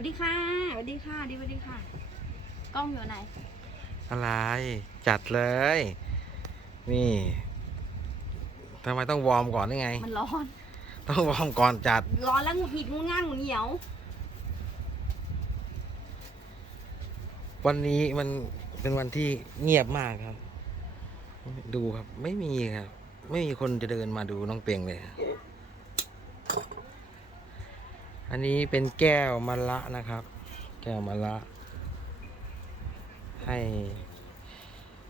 วัสดีค่ะสวัสดีค่ะดีสวัสดีค่ะ กล้องอยู่ไหน อะไรจัดเลย นี่ทำไมต้องวอร์มก่อนนี่ไง มันร้อน ต้องวอร์มก่อนจัด ร้อนแล้วหงุดหงิดงุนง่านหงุดเหนียว วันนี้มันเป็นวันที่เงียบมากครับ ดูครับ ไม่มีครับ ไม่มีคนจะเดินมาดูน้องเปียงเลย อันนี้เป็นแก้วมะละนะครับ แก้วมะละ ให้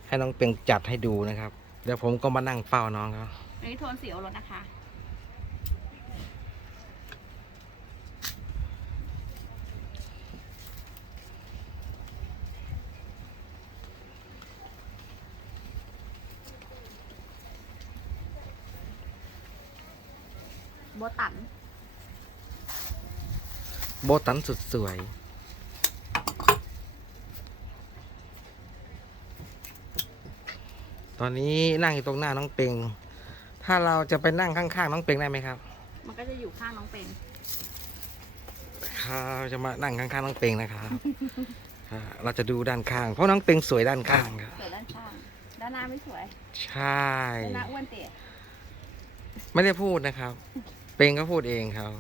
ให้น้องเปียงจัดให้ดูนะครับ เดี๋ยวผมก็มานั่งเฝ้าน้องครับอันนี้โทนสีโอรสนะคะ โบตัน โบตันสุดสวย ตอนนี้นั่งอยู่ตรงหน้าน้องเปง ถ้าเราจะไปนั่งข้างๆ น้องเปงได้ไหมครับ มันก็จะอยู่ข้างน้องเป็นเราจะมานั่งข้างๆน้องเปงนะครับอ่าเราจะดูด้านข้าง เพราะน้องเปงสวยด้านข้างครับ สวยด้านข้าง ด้านหน้าไม่สวยใช่ ด้านหน้าอ้วนเตี๋ยไม่ได้พูดนะครับ เปงก็พูดเองครับ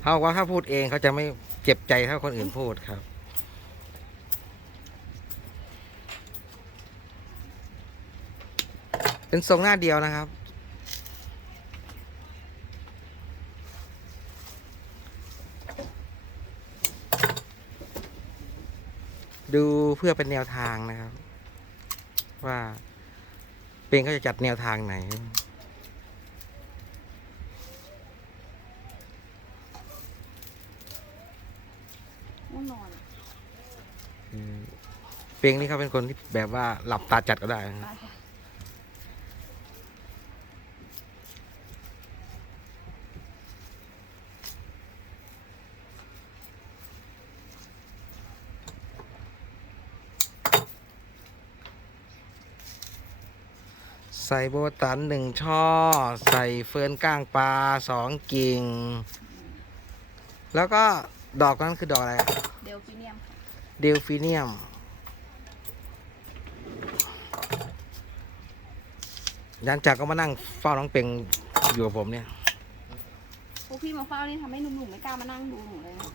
เขาเขาว่าถ้าพูดเองเขาจะไม่เจ็บใจเท่าคนอื่นพูดครับ เป็นทรงหน้าเดียวนะครับ ดูเพื่อเป็นแนวทางนะครับ ว่าเปงก็จะจัดแนวทางไหน ง่วงนอนอะ อืม เปงนี่เขาเป็นคนที่แบบว่าหลับตาจัดก็ได้นะครับได้ค่ะใส่โบตันหนึ่งช่อ ใส่เฟิร์นก้างปลาสองกิ่ง แล้วก็ดอกนั้นคือดอกอะไรเดลฟิเนียมค่ะเดลฟิเนียม ยันจากก็มานั่งเฝ้าน้องเปงอยู่กับผมเนี่ยพวกพี่มาเฝ้านี่ทำให้หนุ่มๆไม่กล้ามานั่งดูหนูเลยนะ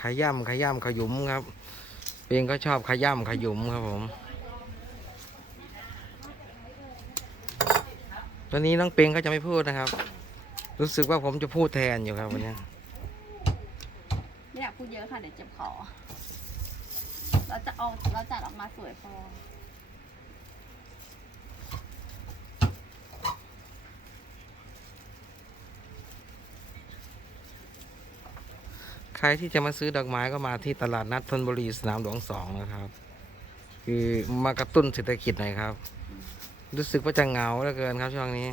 ขย่ำขย่ำขยุมครับเปงก็ชอบขย่ำขยุมครับผมตอนนี้น้องเปงก็จะไม่พูดนะครับ รู้สึกว่าผมจะพูดแทนอยู่ครับวันนี้ไม่อยากพูดเยอะค่ะเดี๋ยวเจ็บคอเราจะเอาเราจัดออกมาสวยพอใครที่จะมาซื้อดอกไม้ก็มาที่ตลาดนัดธนบุรีสนามหลวงสองนะครับ คือมากระตุ้นเศรษฐกิจหน่อยครับ รู้สึกว่าจะเหงาเหลือเกินครับช่วงนี้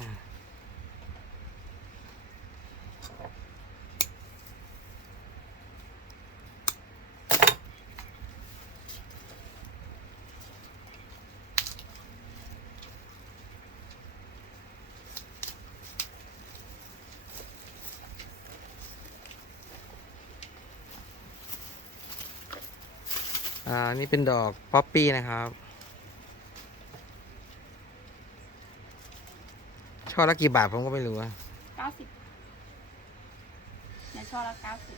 อ่านี่เป็นดอกป๊อปปี้นะครับ ช่อละกี่บาทผมก็ไม่รู้อะเก้าสิบในช่อละเก้าสิบ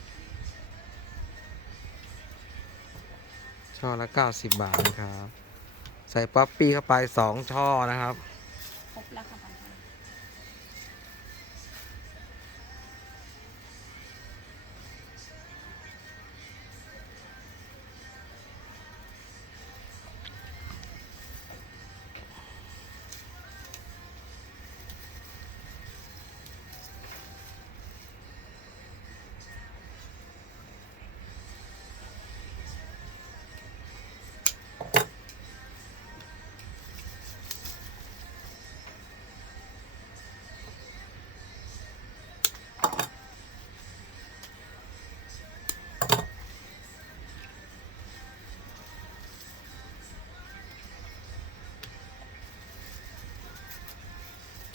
ช่อละเก้าสิบบาทนะครับ ใส่ป๊อปปี้เข้าไปสองช่อนะครับ ครบแล้วค่ะ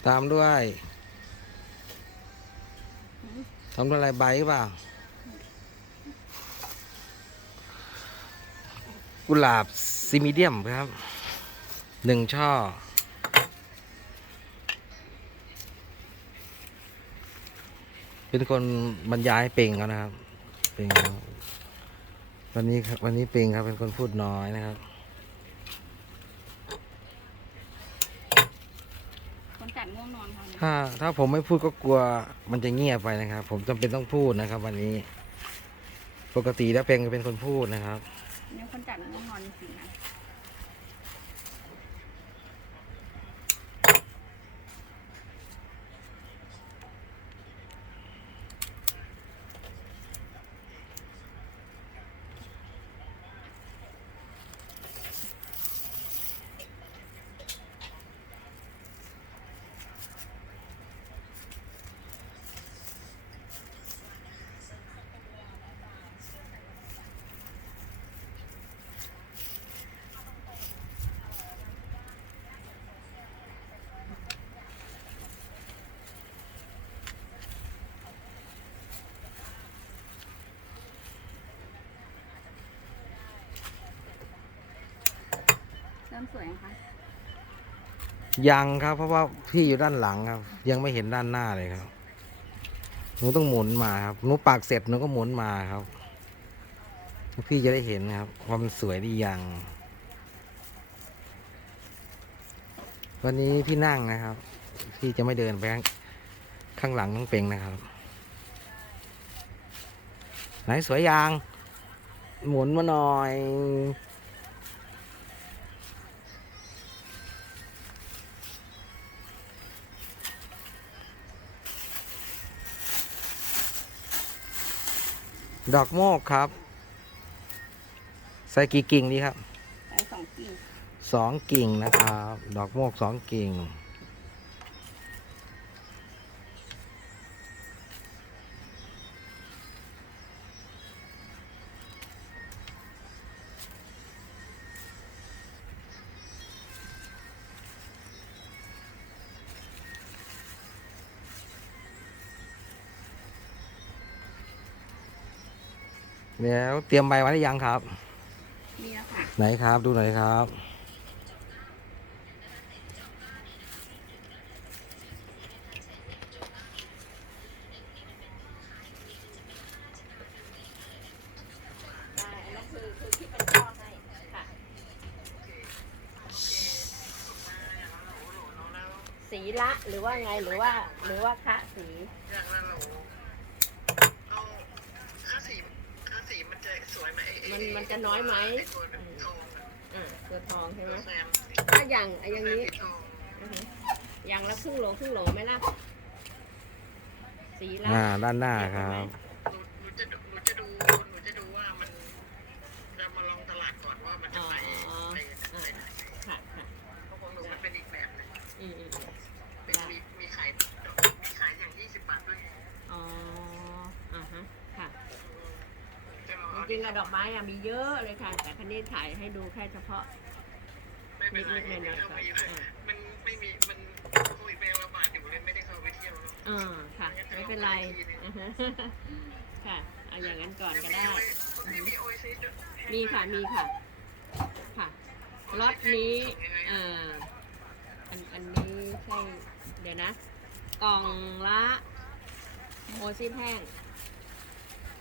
ตามด้วยทำด้วยอะไรใบเปล่า กุหลาบซิมิเดียมครับ หนึ่งช่อ เป็นคนบรรยายเป่งเขานะครับ เป่งเขาวันนี้ครับวันนี้เป่งครับเป็นคนพูดน้อยนะครับ คนจัดง่วงนอนค่ะ ถ้าถ้าผมไม่พูดก็กลัวมันจะเงียบไปนะครับ ผมจำเป็นต้องพูดนะครับ วันนี้ ปกติแล้วเพลงเป็นคนพูดนะครับเนี่ยคนจัดง่งนอนจริงนะ สวยนะคะยังครับ เพราะว่าพี่อยู่ด้านหลังครับ ยังไม่เห็นด้านหน้าเลยครับหนูต้องหมุนมาครับหนูปากเสร็จหนูก็หมุนมาครับ พี่จะได้เห็นครับความสวยดียัง วันนี้พี่นั่งนะครับ พี่จะไม่เดินไปข้างข้างหลังน้องเป็งนะครับ ไหนสวยยังหมุนมาหน่อย ดอกโมกครับ ใส่กี่กิ่งดีครับไปสองกิ่งสองกิ่งนะครับ ดอกโมกสองกิ่ง แล้วเตรียมใบไว้หรือยังครับ มีแล้วค่ะ ไหนครับดูหน่อยครับได้อันนั้นคือคือที่เป็นช่อให้ค่ะสีละหรือว่าไงหรือว่า หรือว่าคะสี อย่างละโหลเอาค่าสีค่าสีมันจะสวยไห มไอ้มันมันจะน้อยไหมไอ้ตัวทองอะอ่าตัวทองใช่ไหมแซมถ้าอย่างไอ้อย่างแซมนี้สีทองอือฮึอย่างละครึ่งโลครึ่งโลไหมล่ะสีละอ่าด้านหน้าครับ หนูหนูจะดูหนูจะดูหนูจะดูว่ามันจะมาลองตลาดก่อนว่ามันจะไปไปไปไหน ค่ะค่ะ เพราะของหนูมันเป็นอีกแบบหนึง อืมอืมอืม เป็นมีมีขายมีขายอย่างยี่สิบบาทด้วย อ๋ออ่าฮะค่ะ จะเอาจเอาริงๆอะดอกไม้อะมีเยอะเลยค่ะ แต่คันนี้ถ่ายให้ดูแค่เฉพาะ ไม่เป็นไรนิดๆหน่อยๆเอาไปก่อนมันไม่มี มันโควิดไประบาดอยู่เลยไม่ได้เข้าไปเที่ยวแล้วอ่าค่ะ ไม่เป็นไรอือฮะค่ะเอาอย่างนั้นก่อนก็ได้ มีมีโอซิสด้วยมีค่ะ มีค่ะ ค่ะล็อตนี้อ่าอันอันนี้ใช่ เดี๋ยวนะ กล่องละโอซิแห้ง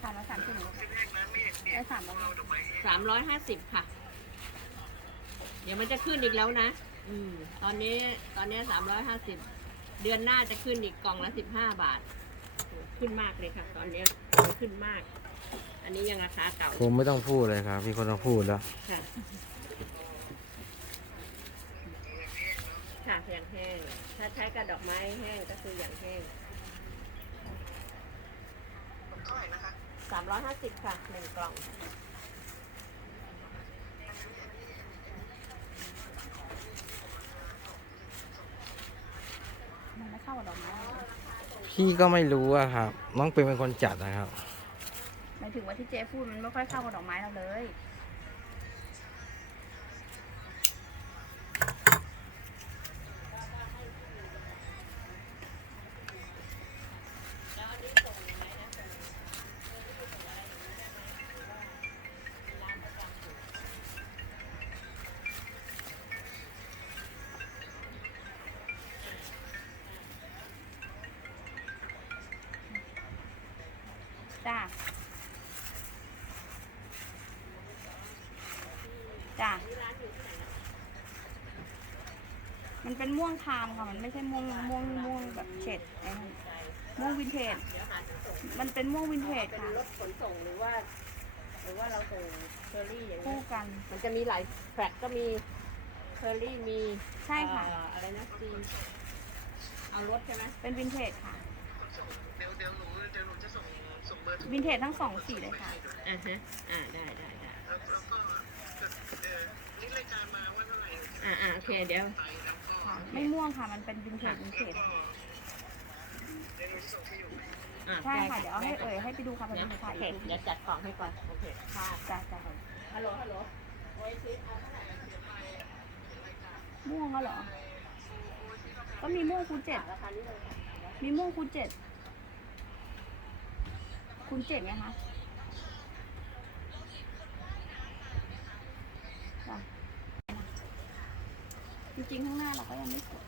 สามร้อยสามสิบซิสแรกนะไม่เห็นเปลี่ยนได้สามร้อยเอาดอกไม้ให้สามร้อยห้าสิบค่ะ เดี๋ยวมันจะขึ้นอีกแล้วนะ อืม ตอนนี้ตอนนี้สามร้อยห้าสิบเดือนหน้าจะขึ้นอีกกล่องละสิบห้าบาทโอ้ขึ้นมากเลยค่ะ ตอนนี้ขึ้นมาก อันนี้ยังราคาเก่าผมไม่ต้องพูดเลยครับ พี่คนต้องพูดแล้ว ค่ะ ค่ะอย่างแห้ง ถ้าใช้กับดอกไม้แห้งก็คืออย่างแห้งเท่าไหร่ นะคะสามร้อยห้าสิบค่ะหนึ่งกล่อง มันไม่เข้ากับดอกไม้พี่ก็ไม่รู้อะครับ น้องเป็นเป็นคนจัดนะครับ หมายถึงว่าที่เจ๊พูดมันไม่ค่อยเข้ากับดอกไม้เราเลย จ้าจ้ามันเป็นม่วงคามค่ะ มันไม่ใช่ม่วงม่วงม่วงแบบเฉดไอ้นั่นม่วงวินเทจ มันเป็นม่วงวินเทจเป็นค่ะ รถขนส่งหรือว่า หรือว่าเราส่งเคอรี่อย่างคู่นี้ยกัน มันจะมีหลายแฟลตก็มีเคอรี่มีใช่ค่ะ เอ่ออะไรนะซีนเอารถใช่ไหมเป็นวินเทจค่ะ วินเทจทั้งสองสีเลยค่ะ อ่าฮะ อ่าได้ได้ได้แล้วแล้วก็เออนี่รายการมาว่าเท่าไหร่อ่าอ่าโอเคเดี๋ยว ไปแล้วก็ค่ะ ไม่ม่วงค่ะ มันเป็นวินเทจวินเทจก็เดี๋ยวหนูจะส่งที่อยู่อ่าใช่ได้ค่ะ เดี๋ยวเอาให้เอ่ยให้ไปดูค่ะเป็นนะภาษาโอเคอีกทีเดี๋ยวจัดของให้ก่อนโอเคค่ะจ้าจ้าฮัลโหลฮัลโหลโอ้ยซิเอาเท่าไหร่ม่วงก็เหรอ ก็มีม่วงคูณเจ็ดราคานี้เลยค่ะมีม่วงคูณเจ็ด คูณเจ็ดไงคะจริงๆข้างหน้าเราก็ยังไม่สวย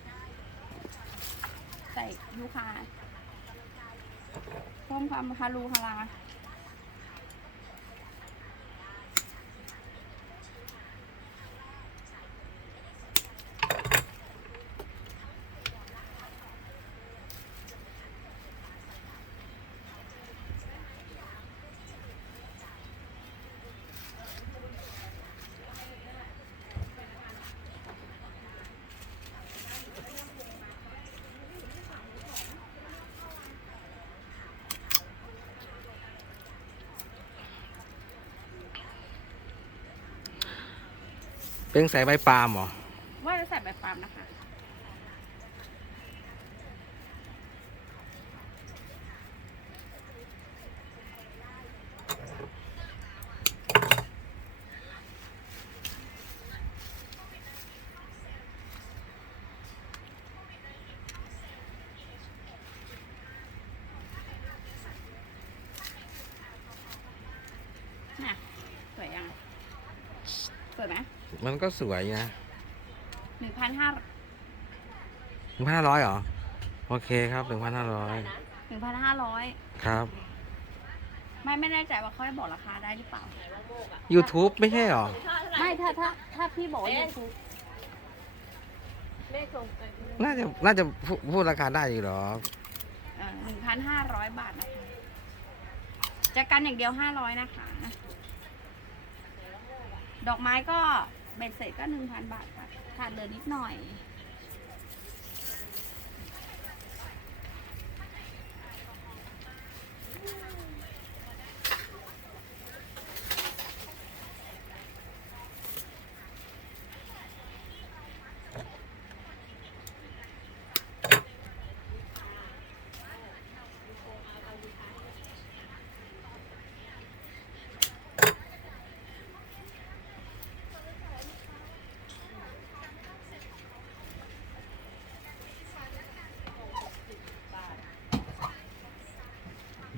ใส่ยูคาเพิ่มความฮารูฮารา เป็นใส่ใบปาล์มเหรอว่าจะใส่ใบปาล์มนะคะ น่ะ สวยยังสวยไหม มันก็สวยนะหนึ่งพันห้าหนึ่งพันห้าร้อยเหรอ โอเคครับหนึ่งพันห้าร้อยหนึ่งพันห้าร้อยครับ ไม่ไม่แน่ใจว่าเขาจะบอกราคาได้หรือเปล่า YouTube ไม่ใช่เหรอ ไม่ถ้าถ้าถ้าพี่บอกว่า YouTube เลขส่งไปน่าจะน่าจะพูดพูดราคาได้อยู่หรอหนึ่งพันห้าร้อยบาทนะคะจะกันอย่างเดียวห้าร้อยนะคะ ดอกไม้ก็เบ็ดเสร็จก็หนึ่งพันบาทค่ะขาดเหลือนิดหน่อย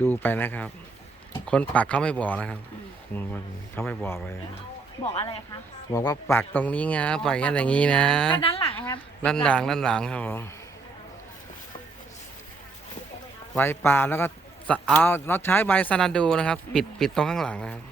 ดูไปนะครับ คนปักเขาไม่บอกนะครับอืมอืมเขาไม่บอกเลย บอกอะไรคะบอกว่าปักตรงนี้นะปักอย่างนั้นอย่างนี้นะก็ด้านหลังครับด้านหลังด้านหลังครับผมใบปาล์มแล้วก็สะเอาเราใช้ใบซานาดูนะครับ ปิดปิดตรงข้างหลังนะครับ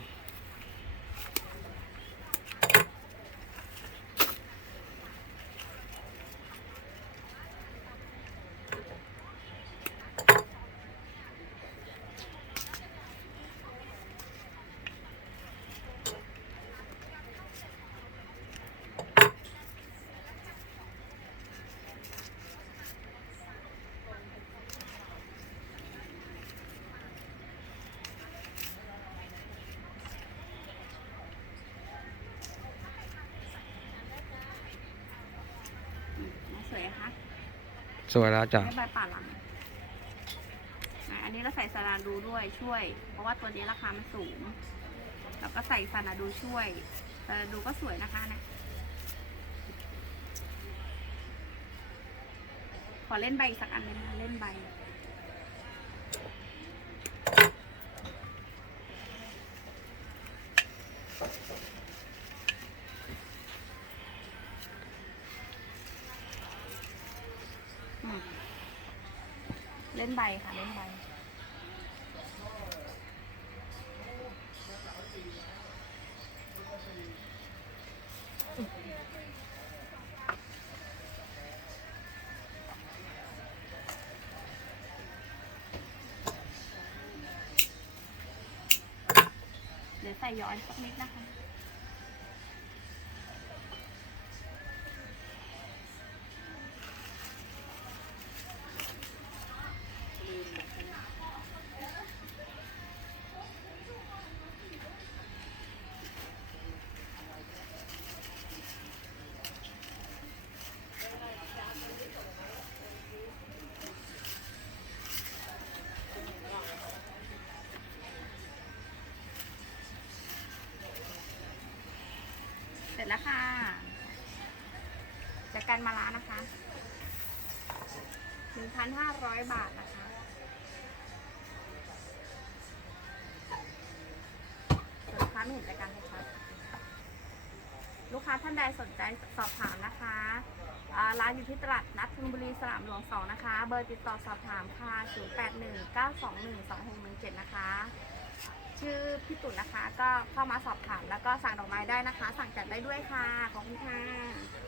สวยแล้วจ้ะ ใบป่าหลังอะอันนี้เราใส่สาราดูด้วยช่วย เพราะว่าตัวนี้ราคามันสูง แล้วก็ใส่สาราดูช่วยสาราดูก็สวยนะคะนะ ขอเล่นใบอีกสักอันหนึงนะเล่นใบ เล่นใบค่ะ เล่นใบ เดี๋ยวใส่ย้อยสักนิดนะคะ จแล้วค่ะจากการมาล้านะคะ1,500บาทนะคะส่วนลูกค้าไม่เห็นจากการชัดลูกค้าท่านใดสนใจสอบถามนะคะร้านอยู่ที่ตลาดนัดธนบุรีสนามหลวง2นะคะ เบอร์ติดต่อสอบถามค่ะ 0819212617 นะคะ ชื่อพี่ตุ๋นนะคะ ก็เข้ามาสอบถามแล้วก็สั่งดอกไม้ได้นะคะ สั่งจัดได้ด้วยค่ะ ขอบคุณค่ะ